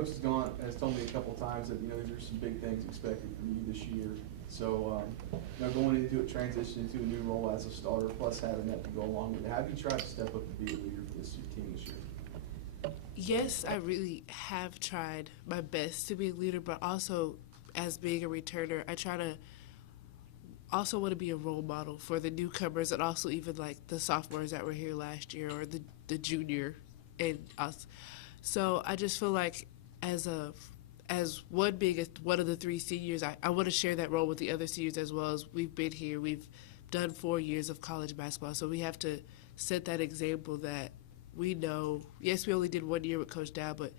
Coach has told me a couple times that there's some big things expected from you this year. So going into it, transitioning to a new role as a starter, plus having that to go along with it. How have you tried to step up and be a leader for this team this year? Yes, I really have tried my best to be a leader, but also as being a returner, I try to also want to be a role model for the newcomers and also even like the sophomores that were here last year or the junior and us. So I just feel like as a as one being one of the three seniors, I want to share that role with the other seniors as well. As we've been here, we've done 4 years of college basketball, so we have to set that example that we know. Yes, we only did 1 year with Coach Dow, but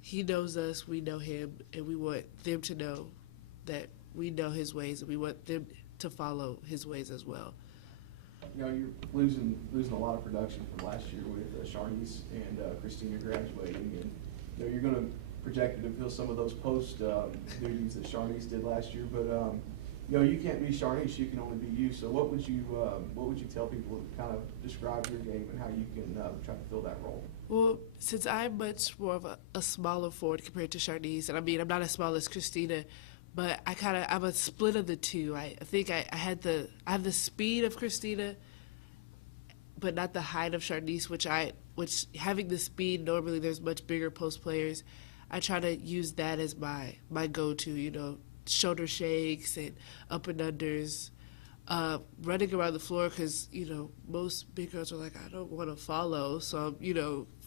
he knows us, we know him, and we want them to know that we know his ways, and we want them to follow his ways as well. You're losing a lot of production from last year with Sharnice and Christina graduating, and you're going to projected to fill some of those post duties that Sharnice did last year. But you can't be Sharnice; you can only be you. So what would you tell people to kind of describe your game and how you can try to fill that role? Well, since I'm much more of a smaller forward compared to Sharnice, and I mean I'm not as small as Christina, but I'm a split of the two. I think I have the speed of Christina, but not the height of Sharnice, which having the speed, normally there's much bigger post players. I try to use that as my go-to, shoulder shakes and up and unders, running around the floor because, most big girls are like, I don't want to follow. So,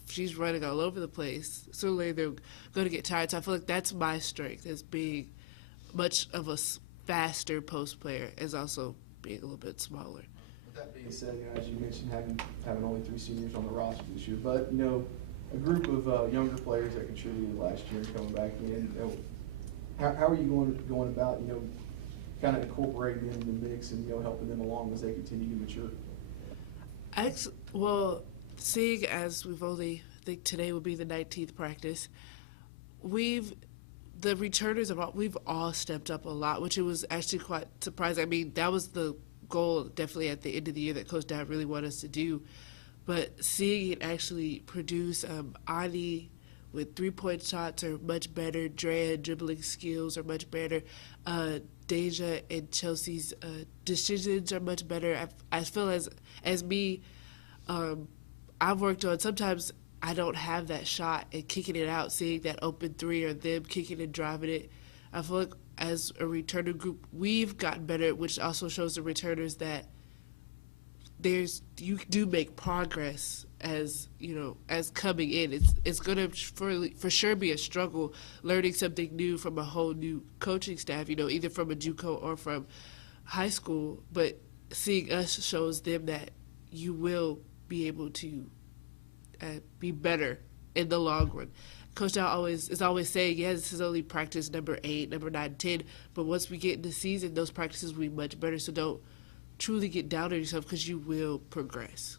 she's running all over the place. Certainly they're going to get tired. So I feel like that's my strength, as being much of a faster post player, as also being a little bit smaller. With that being said, as you mentioned, having only 3 seniors on the roster this year, but, a group of younger players that contributed last year and coming back in. How are you going about kind of incorporating them in the mix and helping them along as they continue to mature? Well, seeing as we've only, I think today will be the 19th practice, the returners we've all stepped up a lot, which it was actually quite surprising. I mean, that was the goal definitely at the end of the year that Coach Dad really wanted us to do. But seeing it actually produce, Ani with 3-point shots are much better. Drea dribbling skills are much better. Deja and Chelsea's decisions are much better. I feel as me, I've worked on, sometimes I don't have that shot and kicking it out, seeing that open three or them kicking and driving it. I feel like as a returner group, we've gotten better, which also shows the returners that you do make progress as coming in. It's gonna for sure be a struggle learning something new from a whole new coaching staff, either from a JUCO or from high school. But seeing us shows them that you will be able to be better in the long run. Coach Dow is always saying, yeah, this is only practice number 8, number 9, 10, but once we get in the season, those practices will be much better. So don't truly get down on yourself because you will progress.